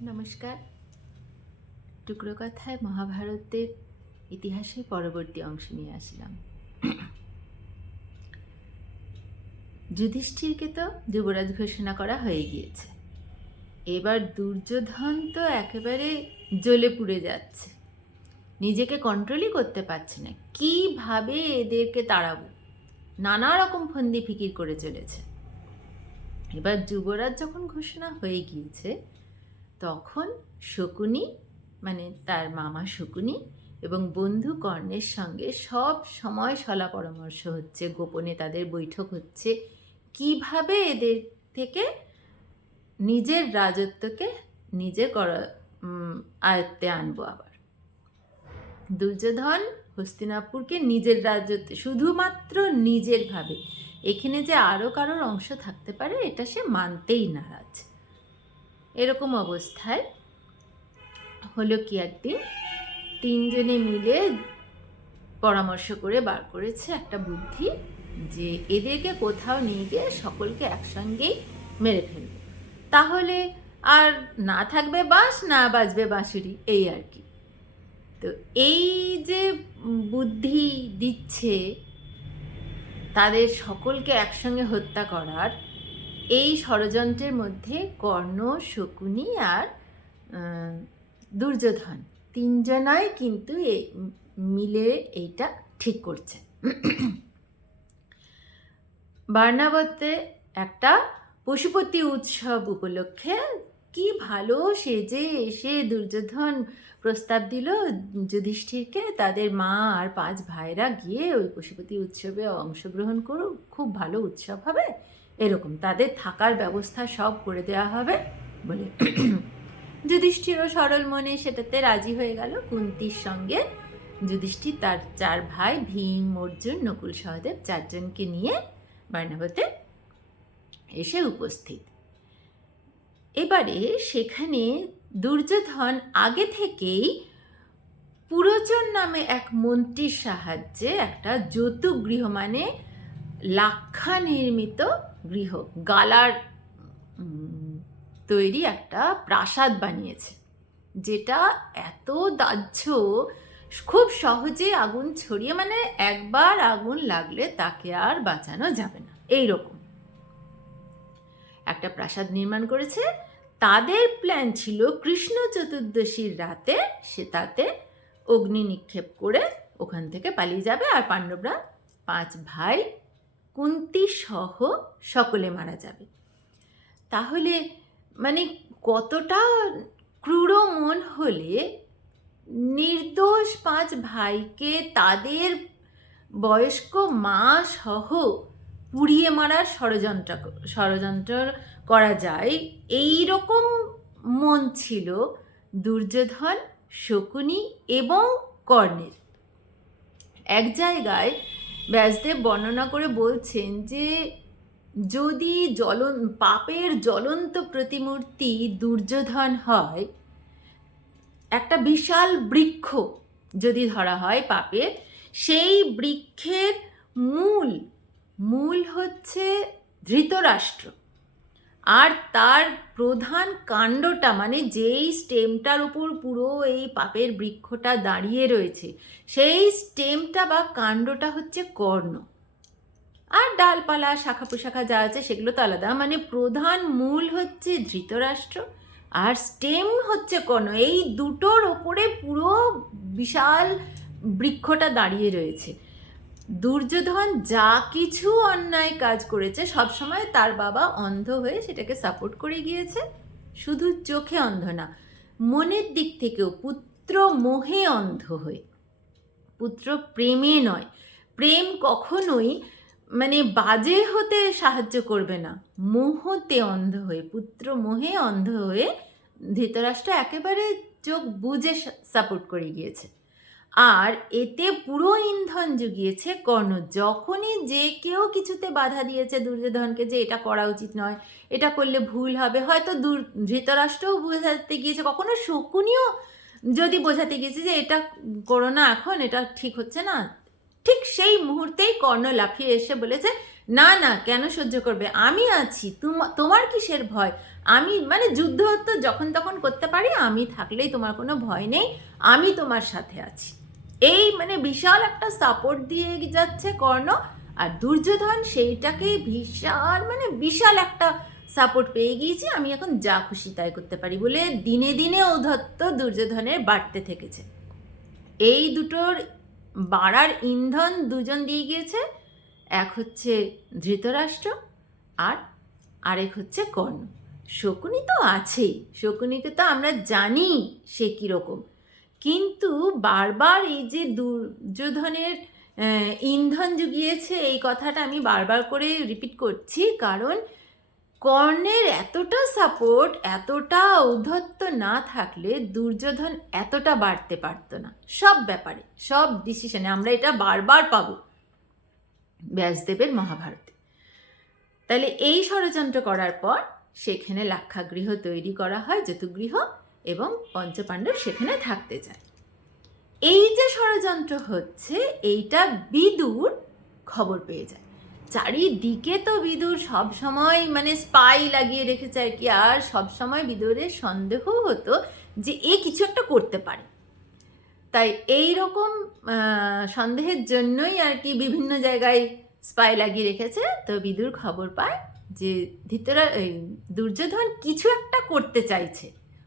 নমস্কার। টুকরো কথায় মহাভারতের ইতিহাসের পরবর্তী অংশ নিয়ে আসলাম। যুধিষ্ঠিরকে তো যুবরাজ ঘোষণা করা হয়ে গিয়েছে। এবার দুর্যোধন তো একেবারে জ্বলে পুড়ে যাচ্ছে। নিজেকে কন্ট্রোলই করতে পারছে না। কীভাবে এদেরকে তাড়াবো? নানা রকম ফন্দি ফিকির করে চলেছে। এবার যুবরাজ যখন ঘোষণা হয়ে গিয়েছে তখন শকুনি মানে তার মামা শকুনি এবং বন্ধু কর্ণের সঙ্গে সব সময় সলা পরামর্শ হচ্ছে, গোপনে তাদের বৈঠক হচ্ছে, কীভাবে এদের থেকে নিজের রাজত্বকে নিজে করা আয়ত্তে আনব আবার। দুর্যোধন হস্তিনাপুরকে নিজের রাজত্বে, শুধুমাত্র নিজের ভাবে, এখানে যে আরও কারোর অংশ থাকতে পারে, এটা সে মানতেই নারাজ। এরকম অবস্থায় হলো কি একদিন তিনজনে মিলে পরামর্শ করে বার করেছে একটা বুদ্ধি যে এদেরকে কোথাও নিয়ে গিয়ে সকলকে একসঙ্গেই মেরে ফেলবে। তাহলে আর না থাকবে বাঁশ, না বাজবে বাঁশুরি, এই আর কি। তো এই যে বুদ্ধি দিচ্ছে, তাদের সকলকে একসঙ্গে হত্যা করার এই ষড়যন্ত্রের মধ্যে কর্ণ, শকুনি আর দুর্যোধন। তিনজনাই কিন্তু এ- মিলে এইটা ঠিক করছে। বার্নাবতে একটা পশুপতি উৎসব উপলক্ষে কি ভালো সেজে এসে দুর্যোধন প্রস্তাব দিল যুধিষ্ঠিরকে, তাদের মা আর পাঁচ ভাইরা গিয়ে ওই পশুপতি উৎসবে অংশগ্রহণ করুক। খুব ভালো উৎসব হবে। এরকম, তাদের থাকার ব্যবস্থা সব করে দেওয়া হবে বলে। যুধিষ্ঠিরও সরল মনে সেটাতে রাজি হয়ে গেল। কুন্তির সঙ্গে যুধিষ্ঠির তার চার ভাই ভীম, অর্জুন, নকুল সহদেব চারজনকে নিয়ে বার্নাবতে এসে উপস্থিত। এবারে সেখানে দুর্যোধন আগে থেকেই পুরোচন নামে এক মন্ত্রীর সাহায্যে একটা যৌতুক গৃহ মানে লাক্ষা নির্মিত গৃহ, গালার তৈরি একটা প্রাসাদ বানিয়েছে, যেটা এত দাহ্য, খুব সহজে আগুন ছড়িয়ে মানে একবার আগুন লাগলে তাকে আর বাঁচানো যাবে না। এই রকম একটা প্রাসাদ নির্মাণ করেছে। তাদের প্ল্যান ছিল কৃষ্ণ চতুর্দশীর রাতে সে তাতে অগ্নি নিক্ষেপ করে ওখান থেকে পালিয়ে যাবে। আর পাণ্ডবরা পাঁচ ভাই কুন্তি সহ সকলে মারা যাবে। তাহলে মানে কতটা ক্রূর মন হলে নির্দোষ পাঁচ ভাইকে তাদের বয়স্ক মা সহ পুড়িয়ে মারার ষড়যন্ত্র ষড়যন্ত্র করা যায়। এই রকম মন ছিল দুর্যোধন, শকুনি এবং কর্ণের এক জায়গায় ব্যাসদেব বর্ণনা করে বলছেন যে, যদি জ্বলন, পাপের জ্বলন্ত প্রতিমূর্তি দুর্যোধন হয়, একটা বিশাল বৃক্ষ যদি ধরা হয় পাপের, সেই বৃক্ষের মূল মূল হচ্ছে ধৃতরাষ্ট্র। আর তার প্রধান কাণ্ডটা মানে যেই স্টেমটার উপর পুরো এই পাপের বৃক্ষটা দাঁড়িয়ে রয়েছে, সেই স্টেমটা বা কাণ্ডটা হচ্ছে কর্ণ। আর ডালপালা শাখা পোশাখা যা আছে সেগুলো তো আলাদা মানে প্রধান মূল হচ্ছে ধৃতরাষ্ট্র আর স্টেম হচ্ছে কর্ণ। এই দুটোর ওপরে পুরো বিশাল বৃক্ষটা দাঁড়িয়ে রয়েছে। দুর্যোধন যা কিছু অন্যায় কাজ করেছে সবসময় তার বাবা অন্ধ হয়ে সেটাকে সাপোর্ট করে গিয়েছে। শুধু চোখে অন্ধ না, মনের দিক থেকেও পুত্র মোহে অন্ধ হয়ে। পুত্র প্রেমে নয়, প্রেম কখনোই মানে বাজে হতে সাহায্য করবে না। মোহতে অন্ধ হয়ে, পুত্র মোহে অন্ধ হয়ে ধৃতরাষ্ট্র একেবারে চোখ বুঝে সাপোর্ট করে গিয়েছে। আর এতে পুরো ইন্ধন জুগিয়েছে কর্ণ যখনই যে কেউ কিছুতে বাধা দিয়েছে দুর্যোধনকে যে এটা করা উচিত নয়, এটা করলে ভুল হবে, হয়তো দূর, ধৃতরাষ্ট্রও বোঝাতে গিয়েছে, কখনো শকুনিও যদি বোঝাতে গিয়েছে যে এটা করো না এখন, এটা ঠিক হচ্ছে না, ঠিক সেই মুহূর্তেই কর্ণ লাফিয়ে এসে বলেছে, না না, কেন সহ্য করবে? আমি আছি, তুম- তোমার কিসের ভয়? আমি মানে যুদ্ধ তো যখন তখন করতে পারি, আমি থাকলেই তোমার কোনো ভয় নেই, আমি তোমার সাথে আছি। এই মানে বিশাল একটা সাপোর্ট দিয়ে যাচ্ছে কর্ণ, আর দুর্যোধন সেইটাকে বিশাল মানে বিশাল একটা সাপোর্ট পেয়ে গিয়েছি। আমি এখন যা খুশি তাই করতে পারি বলে দিনে দিনে ঔদ্ধত্য দুর্যোধনের বাড়তে থেকেছে। এই দুটোর বাড়ার ইন্ধন দুজন দিয়ে গিয়েছে, এক হচ্ছে ধৃতরাষ্ট্র আর আরেক হচ্ছে কর্ণ। শকুনি তো আছেই, শকুনিকে তো আমরা জানি সে কীরকম। কিন্তু বারবার এই যে দুর্যোধনের ইন্ধন জুগিয়েছে, এই কথাটা আমি বারবার করে রিপিট করছি। কারণ কর্ণের এতটা সাপোর্ট এতটা ঔদ্ধত্য না থাকলে দুর্যোধন এতটা বাড়তে পারতো না। সব ব্যাপারে, সব ডিসিশনে আমরা এটা বারবার পাবো। ব্যাসদেবের মহাভারতে। তাহলে এই ষড়যন্ত্র করার পর সেখানে লাক্ষাগৃহ তৈরি করা হয়, যতুগৃহ। এবং পঞ্চপাণ্ডব সেখানে থাকতে যায় এই যে ষড়যন্ত্র হচ্ছে, এইটা বিদুর খবর পেয়ে যায়। চারিদিকে তো বিদুর সব সময় মানে স্পাই লাগিয়ে রেখেছে আর কি, আর সব সময় বিদুরের সন্দেহ হতো যে এ কিছু একটা করতে পারে। তাই এই রকম সন্দেহের জন্যই আর কি বিভিন্ন জায়গায় স্পাই লাগিয়ে রেখেছে। তো বিদুর খবর পায় যে ধৃতরা দুর্যোধন কিছু একটা করতে চাইছে।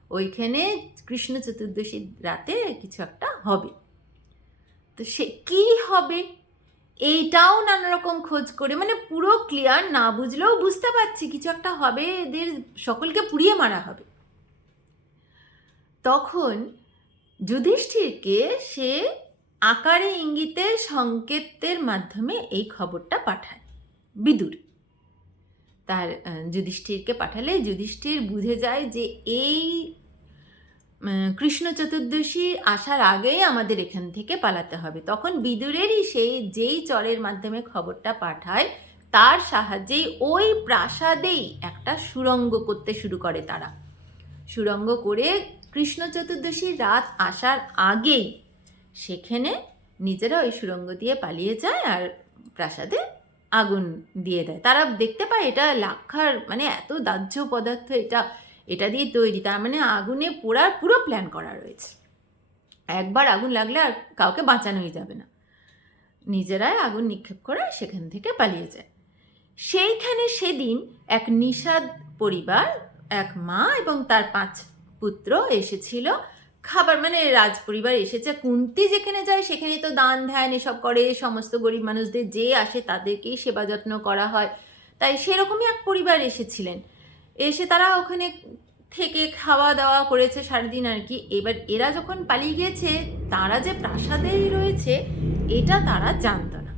ওইখানে কৃষ্ণ চতুর্দশীর রাতে কিছু একটা হবে। তো সে কি হবে? এইটাও নানা রকম খোঁজ করে মানে পুরো ক্লিয়ার না বুঝলেও বুঝতে পারছি কিছু একটা হবে, এদের সকলকে পুড়িয়ে মারা হবে। তখন যুধিষ্ঠিরকে সে আকারে ইঙ্গিতে সংকেতের মাধ্যমে এই খবরটা পাঠায়, বিদুর। তার যুধিষ্ঠিরকে পাঠালে যুধিষ্ঠির বুঝে যায় যে এই কৃষ্ণ চতুর্দশী আসার আগেই আমাদের এখান থেকে পালাতে হবে। তখন বিদুরেরই সেই যেই চরের মাধ্যমে খবরটা পাঠায়, তার সাহায্যেই ওই প্রাসাদেই একটা সুরঙ্গ করতে শুরু করে তারা। সুরঙ্গ করে কৃষ্ণ চতুর্দশীর রাত আসার আগেই সেখানে নিজেরা ওই সুরঙ্গ দিয়ে পালিয়ে যায় আর প্রাসাদে আগুন দিয়ে দেয়। তারা দেখতে পায় এটা লাক্ষার মানে এত দাহ্য পদার্থ, এটা এটা দিয়ে তৈরি, তার মানে আগুনে পোড়ার পুরো প্ল্যান করা রয়েছে। একবার আগুন লাগলে আর কাউকে বাঁচানোই যাবে না। নিজেরাই আগুন নিক্ষেপ করে সেখান থেকে পালিয়ে যায়। সেইখানে সেদিন এক নিষাদ পরিবার, এক মা এবং তার পাঁচ পুত্র এসেছিল। খাবার মানে রাজ পরিবার এসেছে, কুন্তি যেখানে যায় সেখানে তো দান, ধ্যান এসব করে, সমস্ত গরিব মানুষদের যে আসে তাদেরকেই সেবা যত্ন করা হয়। তাই সেরকমই এক পরিবার এসেছিলেন। এসে তারা ওখানে থেকে খাওয়া দাওয়া করেছে সারাদিন আর কি। এবার এরা যখন পালিয়ে গিয়েছে, তারা যে প্রাসাদেই রয়েছে, এটা তারা জানতো না।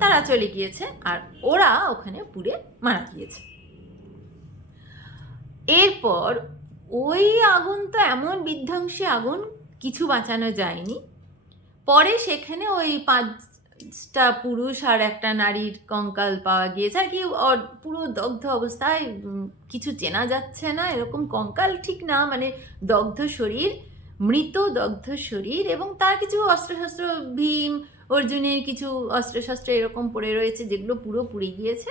তারা চলে গিয়েছে আর ওরা ওখানে পুড়ে মারা গিয়েছে। এরপর ওই আগুন তো এমন বিধ্বংসী আগুন, কিছু বাঁচানো যায়নি। পরে সেখানে ওই পাঁচটা পুরুষ আর একটা নারীর কঙ্কাল পাওয়া গিয়েছে। আর কি পুরো দগ্ধ অবস্থায় কিছু চেনা যাচ্ছে না, এরকম কঙ্কাল ঠিক না মানে দগ্ধ শরীর, মৃত দগ্ধ শরীর এবং তার কিছু অস্ত্রশস্ত্র, ভীম, অর্জুনের কিছু অস্ত্রশস্ত্র এরকম পড়ে রয়েছে, যেগুলো পুরো পুড়ে গিয়েছে।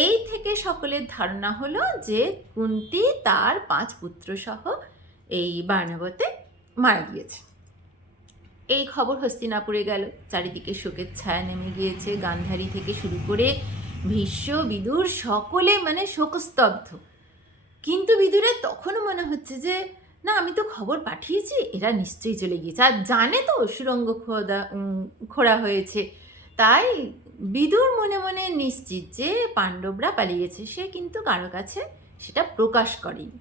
এই থেকে সকলের ধারণা হলো যে কুন্তি তার পাঁচ পুত্র সহ এই বার্ণবতে মারা গিয়েছে। এই খবর হস্তিনাপুরে গেল। চারিদিকে শোকের ছায়া নেমে গিয়েছে। গান্ধারী থেকে শুরু করে ভীষ্ম, বিদুর, সকলে মানে শোকস্তব্ধ। কিন্তু বিদুরের তখনও মনে হচ্ছে যে, না, আমি তো খবর পাঠিয়েছি, এরা নিশ্চয়ই চলে গিয়েছে। আর জানে তো সুরঙ্গ খোদা খোঁড়া হয়েছে। তাই বিদুর মনে মনে নিশ্চিত যে পাণ্ডবরা পালিয়েছে। সে কিন্তু কারও কাছে সেটা প্রকাশ করেনি।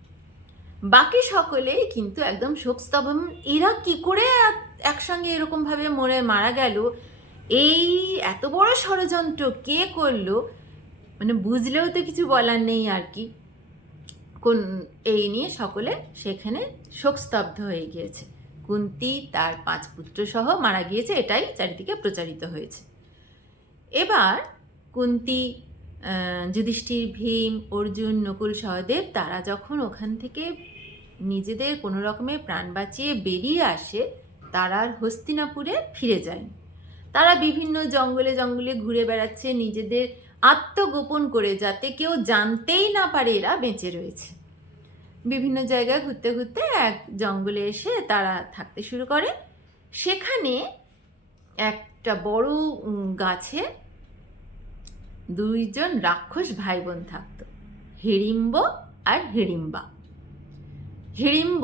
বাকি সকলেই কিন্তু একদম শোকস্তবম এরা কি করে এক- একসঙ্গে এরকমভাবে মরে মারা গেল? এই এত বড় ষড়যন্ত্র কে করল? মানে বুঝলেও তো কিছু বলার নেই আর কি। কোন এই নিয়ে সকলে সেখানে শোকস্তব্ধ হয়ে গিয়েছে। কুন্তি তার পাঁচ পুত্র সহ মারা গিয়েছে, এটাই চারিদিকে প্রচারিত হয়েছে। এবার কুন্তি যুধিষ্ঠির, ভীম, অর্জুন, নকুল, সহদেব, তারা যখন ওখান থেকে নিজেদের কোনো রকমে প্রাণ বাঁচিয়ে বেরিয়ে আসে, তারা আর হস্তিনাপুরে ফিরে যায় তারা বিভিন্ন জঙ্গলে জঙ্গলে ঘুরে বেড়াচ্ছে, নিজেদের আত্মগোপন করে যাতে কেউ জানতেই না পারে এরা বেঁচে রয়েছে। বিভিন্ন জায়গায় ঘুরতে ঘুরতে এক জঙ্গলে এসে তারা থাকতে শুরু করে। সেখানে একটা বড় গাছে দুইজন রাক্ষস ভাই বোন থাকতো হিড়িম্ব আর হিড়িম্বা হিড়িম্ব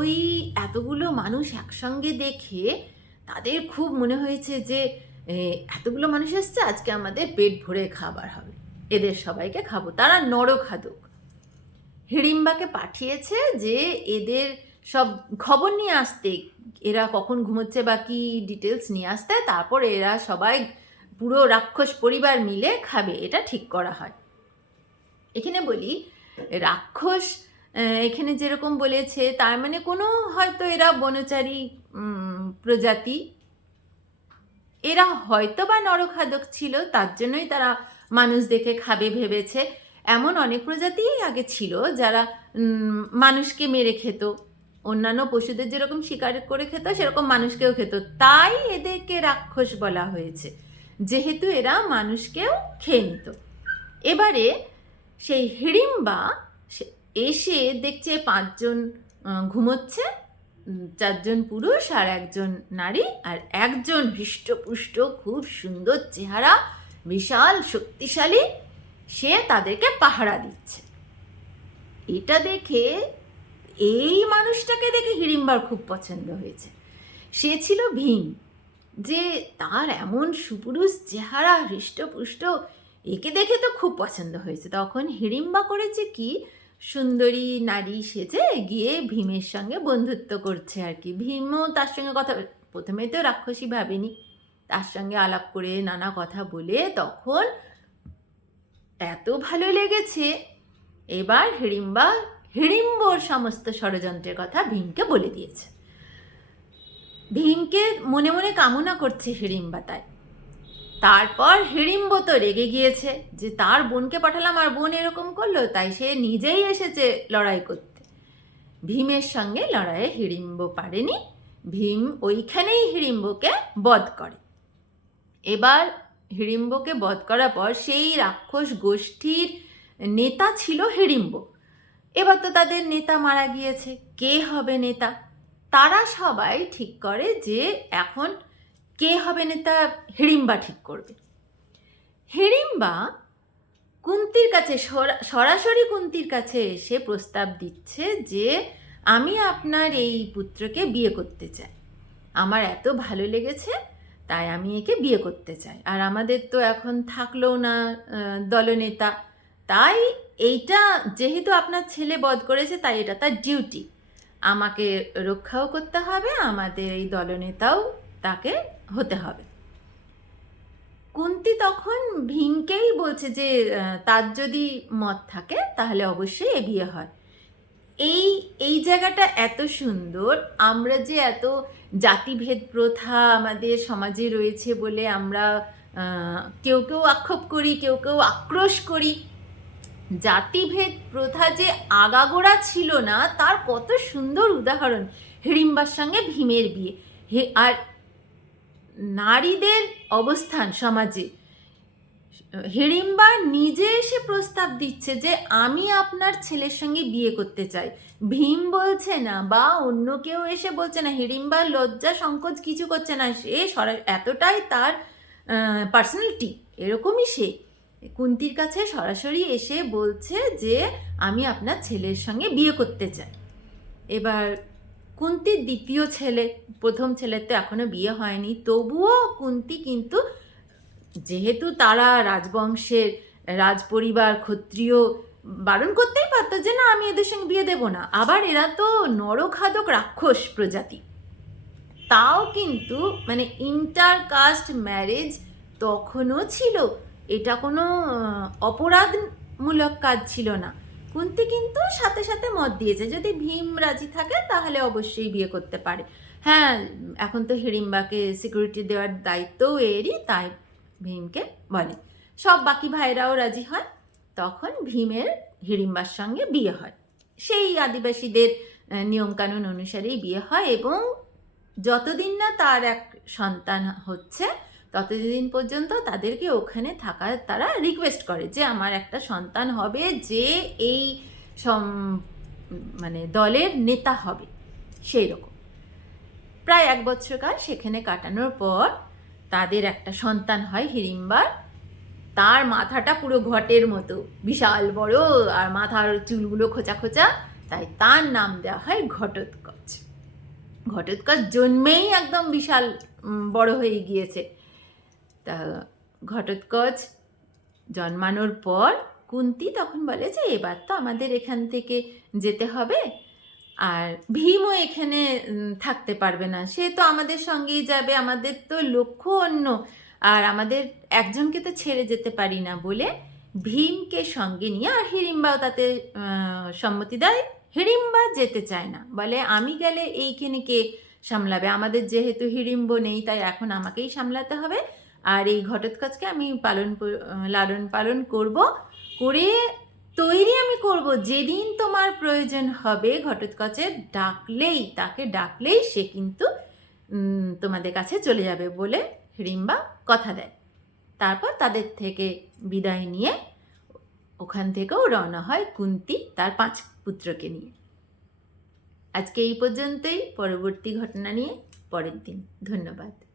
ওই এতগুলো মানুষ একসঙ্গে দেখে তাদের খুব মনে হয়েছে যে এতগুলো মানুষ এসছে, আজকে আমাদের পেট ভরে খাবার হবে। এদের সবাইকে খাব, তারা নরখাদক হিড়িম্বাকে পাঠিয়েছে যে এদের সব খবর নিয়ে আসতে, এরা কখন ঘুমোচ্ছে বা কি ডিটেলস নিয়ে আসতে, তারপর এরা সবাই পুরো রাক্ষস পরিবার মিলে খাবে, এটা ঠিক করা হয়। এখানে বলি, রাক্ষস এখানে যেরকম বলেছে, তার মানে কোনো হয়তো এরা বনচারী প্রজাতি। এরা হয়তো বা নরখাদক ছিল, তার জন্যই তারা মানুষ দেখে খাবে ভেবেছে। এমন অনেক প্রজাতিই আগে ছিল যারা মানুষকে মেরে খেত। অন্যান্য পশুদের যেরকম শিকার করে খেত, সেরকম মানুষকেও খেত। তাই এদেরকে রাক্ষস বলা হয়েছে। যেহেতু এরা মানুষকেও খেয়ে নিত। এবারে সেই হিড়িম্বা এসে দেখছে পাঁচজন ঘুমোচ্ছে। চারজন পুরুষ আর একজন নারী আর একজন হৃষ্টপুষ্ট, খুব সুন্দর চেহারা, বিশাল শক্তিশালী। সে তাদেরকে পাহারা দিচ্ছে। এটা দেখে এই মানুষটাকে দেখে হিড়িম্বার খুব পছন্দ হয়েছে। সে ছিল ভীম। যে তার এমন সুপুরুষ চেহারা হৃষ্টপুষ্ট, একে দেখে তো খুব পছন্দ হয়েছে। তখন হিড়িম্বা করেছে কি, সুন্দরী নারী সেজে গিয়ে ভীমের সঙ্গে বন্ধুত্ব করছে আর কি। ভীমও তার সঙ্গে কথা প্রথমে তো রাক্ষসী ভাবেনি, তার সঙ্গে আলাপ করে নানা কথা বলে তখন এত ভালো লেগেছে। এবার হিড়িম্বা হিড়িম্বর সমস্ত ষড়যন্ত্রের কথা ভীমকে বলে দিয়েছে। ভীমকে মনে মনে কামনা করছে হিড়িম্বা তাই তারপর হিড়িম্ব তো রেগে গিয়েছে যে তার বোনকে পাঠালাম আর বোন এরকম করল, তাই সে নিজেই এসেছে লড়াই করতে। ভীমের সঙ্গে লড়াইয়ে হিড়িম্ব পারেনি, ভীম ওইখানেই হিড়িম্বকে বধ করে। এবার হিড়িম্বকে বধ করার পর সেই রাক্ষস গোষ্ঠীর নেতা ছিল হিড়িম্ব এবার তো তাদের নেতা মারা গিয়েছে, কে হবে নেতা? তারা সবাই ঠিক করে যে এখন কে হবে নেতা? হিড়িম্বা ঠিক করবে। হিড়িম্বা কুন্তির কাছে, সরা- সরাসরি কুন্তির কাছে এসে প্রস্তাব দিচ্ছে যে, আমি আপনার এই পুত্রকে বিয়ে করতে চাই। আমার এত ভালো লেগেছে, তাই আমি একে বিয়ে করতে চাই। আর আমাদের তো এখন থাকল না দলনেতা। তাই এইটা যেহেতু আপনার ছেলে বধ করেছে, তাই এটা তার ডিউটি আমাকে রক্ষাও করতে হবে, আমাদের এই দলনেতাও তাকে হতে হবে। কুন্তি তখন ভীমকেই বলছে যে তার যদি মত থাকে তাহলে অবশ্যই এ বিয়ে হয়। এই এই জায়গাটা এত সুন্দর, আমরা যে এত জাতিভেদ প্রথা আমাদের সমাজে রয়েছে বলে আমরা কেউ কেউ আক্ষেপ করি, কেউ কেউ আক্রোশ করি জাতিভেদ প্রথা যে আগাগোড়া ছিল না, তার কত সুন্দর উদাহরণ। হিড়িম্বার সঙ্গে ভীমের বিয়ে। হে, আর নারীদের অবস্থান সমাজে। হিড়িম্বা নিজে এসে প্রস্তাব দিচ্ছে যে, আমি আপনার ছেলের সঙ্গে বিয়ে করতে চাই। ভীম বলছে না, বা অন্য কেউ এসে বলছে না, হিড়িম্বার লজ্জা, সংকোচ কিছু করছে না, সে সরা- এতটাই তার পার্সোনালিটি এরকমই সে। কুন্তির কাছে সরাসরি এসে বলছে যে আমি আপনার ছেলের সঙ্গে বিয়ে করতে চাই। এবার কুন্তির দ্বিতীয় ছেলে, প্রথম ছেলের তো এখনও বিয়ে হয়নি, তবুও কুন্তি কিন্তু যেহেতু তারা রাজবংশের রাজপরিবার, ক্ষত্রিয়, বারণ করতেই পারতো যে না, আমি এদের সঙ্গে বিয়ে দেব না। আবার এরা তো নরখাদক রাক্ষস প্রজাতি। তাও কিন্তু মানে ইন্টার কাস্ট ম্যারেজ তখনও ছিল। এটা কোনো অপরাধমূলক কাজ ছিল না। কুন্তি কিন্তু সাথে সাথে মত দিয়েছে, যদি ভীম রাজি থাকে তাহলে অবশ্যই বিয়ে করতে পারে। হ্যাঁ এখন তো হিড়িম্বাকে সিকিউরিটি দেওয়ার দায়িত্বও এরই, তাই ভীমকে বলে। সব বাকি ভাইরাও রাজি হয়, তখন ভীমের হিড়িম্বার সঙ্গে বিয়ে হয়। সেই আদিবাসীদের নিয়মকানুন অনুসারেই বিয়ে হয় এবং যতদিন না তার এক সন্তান হচ্ছে ততদিন পর্যন্ত তাদেরকে ওখানে থাকার তারা রিকোয়েস্ট করে যে আমার একটা সন্তান হবে যে এই মানে দলের নেতা হবে, সেই রকম। প্রায় এক বছরকাল সেখানে কাটানোর পর তাদের একটা সন্তান হয় হিড়িম্বার তার মাথাটা পুরো ঘটের মতো, বিশাল বড় আর মাথার চুলগুলো খোঁচা খোঁচা। তাই তার নাম দেওয়া হয় ঘটোৎকচ। ঘটোৎকচ জন্মেই একদম বিশাল বড় হয়ে গিয়েছে। তা ঘটোৎকচ জন্মানোর পর কুন্তি তখন বলে যে, এবার তো আমাদের এখান থেকে যেতে হবে। আর ভীমও এখানে থাকতে পারবে না। সে তো আমাদের সঙ্গেই যাবে। আমাদের তো লক্ষ্য অন্য। আর আমাদের একজনকে তো ছেড়ে যেতে পারি না বলে ভীমকে সঙ্গে নিয়ে, আর হিড়িম্বাও তাতে সম্মতি দেয়। হিড়িম্বা যেতে চায় না। বলে, আমি গেলে এইখানে কে সামলাবে? আমাদের যেহেতু হিড়িম্ব নেই, তাই এখন আমাকেই সামলাতে হবে। আর এই ঘটোৎকচকে আমি পালন লালন পালন করব। করে তৈরি আমি করব। যেদিন তোমার প্রয়োজন হবে ঘটোৎকচের ডাকলেই, তাকে ডাকলেই সে কিন্তু তোমাদের কাছে চলে যাবে বলে হিড়িম্বা কথা দেয়। তারপর তাদের থেকে বিদায় নিয়ে ওখান থেকেও রওনা হয় কুন্তি তার পাঁচ পুত্রকে নিয়ে। আজকে এই পর্যন্তই। পরবর্তী ঘটনা নিয়ে পরের দিন। ধন্যবাদ।